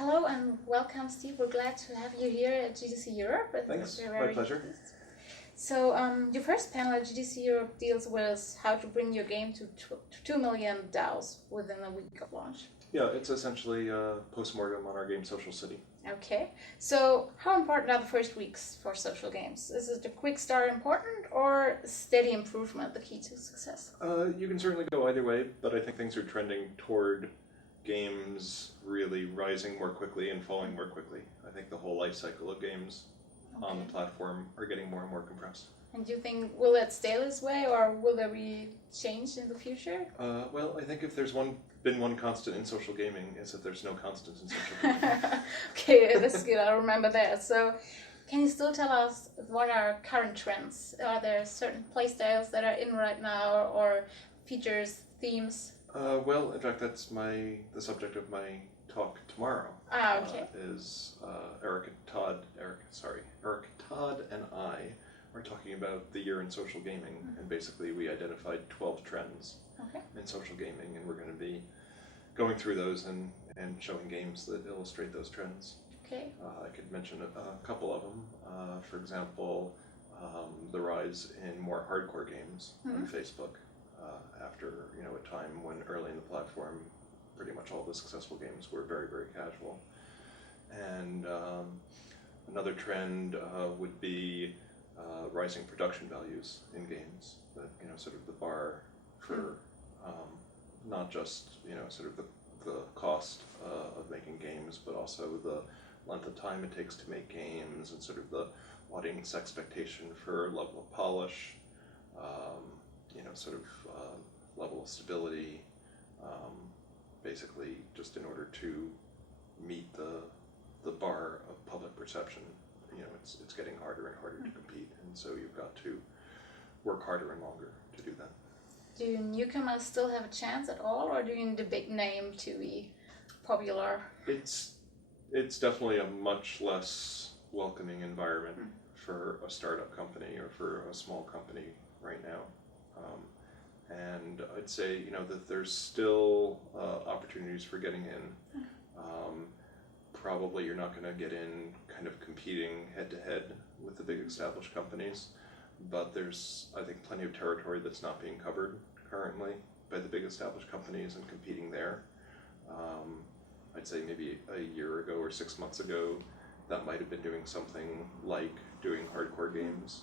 Hello and welcome, Steve. We're glad to have you here at GDC Europe. Thanks, my pleasure. So, your first panel at GDC Europe deals with how to bring your game to 2 million DAOs within a week of launch. Yeah, it's essentially a postmortem on our game Social City. Okay, so how important are the first weeks for social games? Is it a quick start important or steady improvement the key to success? You can certainly go either way, but I think things are trending toward games really rising more quickly and falling more quickly. I think the whole life cycle of games on the platform are getting more and more compressed. And do you think, will that stay this way or will there be change in the future? Well, I think if there's been one constant in social gaming, is that there's no constants in social gaming. Okay, that's good. I'll remember that. So, can you still tell us what are current trends? Are there certain playstyles that are in right now, or features, themes? Well, in fact, that's the subject of my talk tomorrow. Okay. Is Eric Todd and I are talking about the year in social gaming, and basically we identified 12 trends in social gaming, and we're going to be going through those and showing games that illustrate those trends. Okay. I could mention a couple of them. For example, the rise in more hardcore games on Facebook after a time when early in the platform pretty much all the successful games were very, very casual. And another trend would be rising production values in games. That sort of the bar for not just sort of the cost of making games, but also the length of time it takes to make games and sort of the audience expectation for level of polish, sort of level of stability. Basically, just in order to meet the bar of public perception, it's getting harder and harder to compete, and so you've got to work harder and longer to do that. Do newcomers still have a chance at all, or do you need a big name to be popular? It's definitely a much less welcoming environment for a startup company or for a small company right now. And I'd say that there's still opportunities for getting in. Probably you're not going to get in kind of competing head-to-head with the big established companies, but there's, I think, plenty of territory that's not being covered currently by the big established companies and competing there. I'd say maybe a year ago or 6 months ago, that might have been doing something like doing hardcore games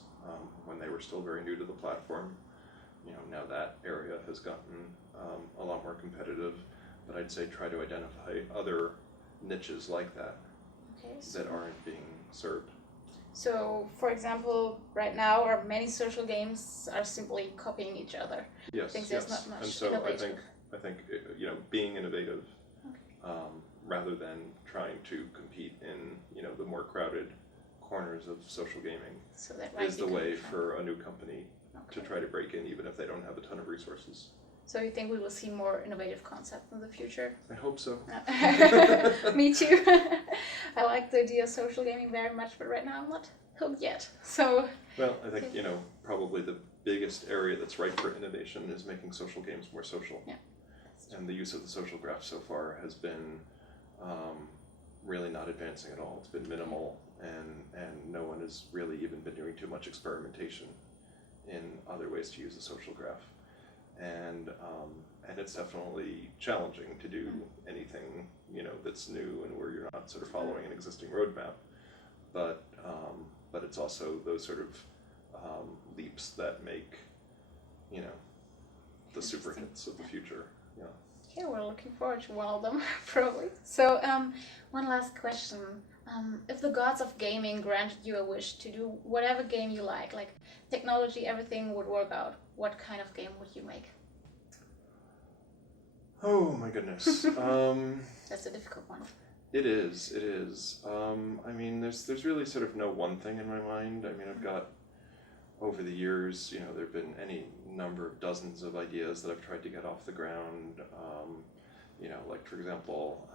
when they were still very new to the platform. Now that area has gotten a lot more competitive, but I'd say try to identify other niches like that that aren't being served. So, for example, right now, many social games are simply copying each other. Yes, There's not much and so innovation. I think being innovative rather than trying to compete in the more crowded corners of social gaming is the way for a new company to try to break in, even if they don't have a ton of resources. So you think we will see more innovative concepts in the future? I hope so. Me too. I like the idea of social gaming very much, but right now I'm not hooked yet. So. Well, I think probably the biggest area that's ripe for innovation is making social games more social. Yeah. And the use of the social graph so far has been really not advancing at all. It's been minimal, and no one has really even been doing too much experimentation in other ways to use the social graph. And it's definitely challenging to do anything that's new and where you're not sort of following an existing roadmap. But it's also those sort of leaps that make the super hits of the future. Yeah. Okay, we're looking forward to one of them probably. So one last question. If the gods of gaming granted you a wish to do whatever game you like technology, everything would work out, what kind of game would you make? Oh my goodness. That's a difficult one. It is. I mean, there's really sort of no one thing in my mind. I mean, I've got, over the years, there have been any number of dozens of ideas that I've tried to get off the ground. Like, for example,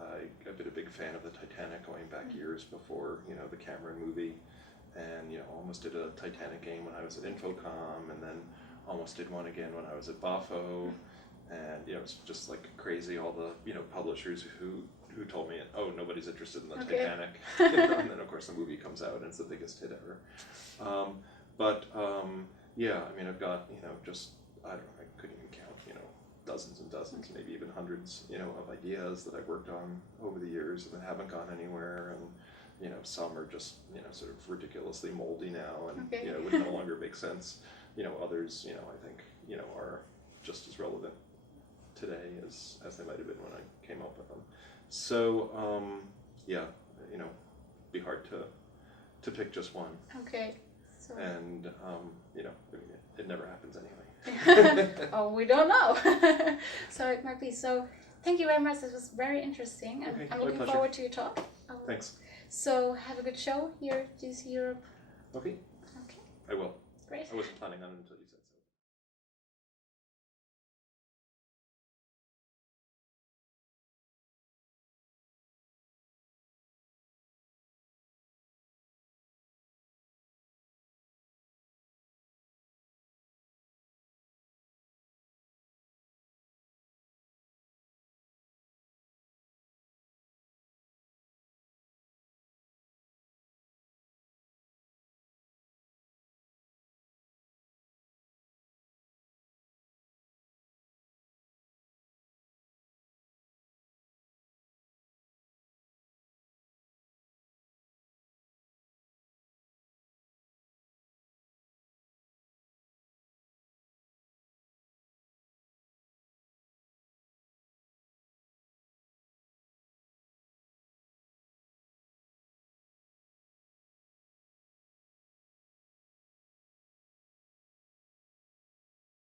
I've been a big fan of the Titanic going back years before, the Cameron movie. And, almost did a Titanic game when I was at Infocom, and then almost did one again when I was at Bafo. And, it's just like crazy, all the, publishers who told me, oh, nobody's interested in the Okay. Titanic. And then, of course, the movie comes out and it's the biggest hit ever. Yeah, I mean, I've got, just, I don't know, I couldn't even count, dozens and dozens, maybe even hundreds, of ideas that I've worked on over the years and that haven't gone anywhere. And, some are just, sort of ridiculously moldy now and, Okay. would no longer make sense. Others, I think, are just as relevant today as they might have been when I came up with them. So, yeah, be hard to pick just one. Okay. So. And, it never happens anyway. Oh, we don't know. So it might be. So thank you very much. This was very interesting. And Okay, I'm my looking pleasure. forward to your talk. Thanks. So have a good show here, GDC Europe. Okay. Okay, I will. great. I wasn't planning on it until you said so.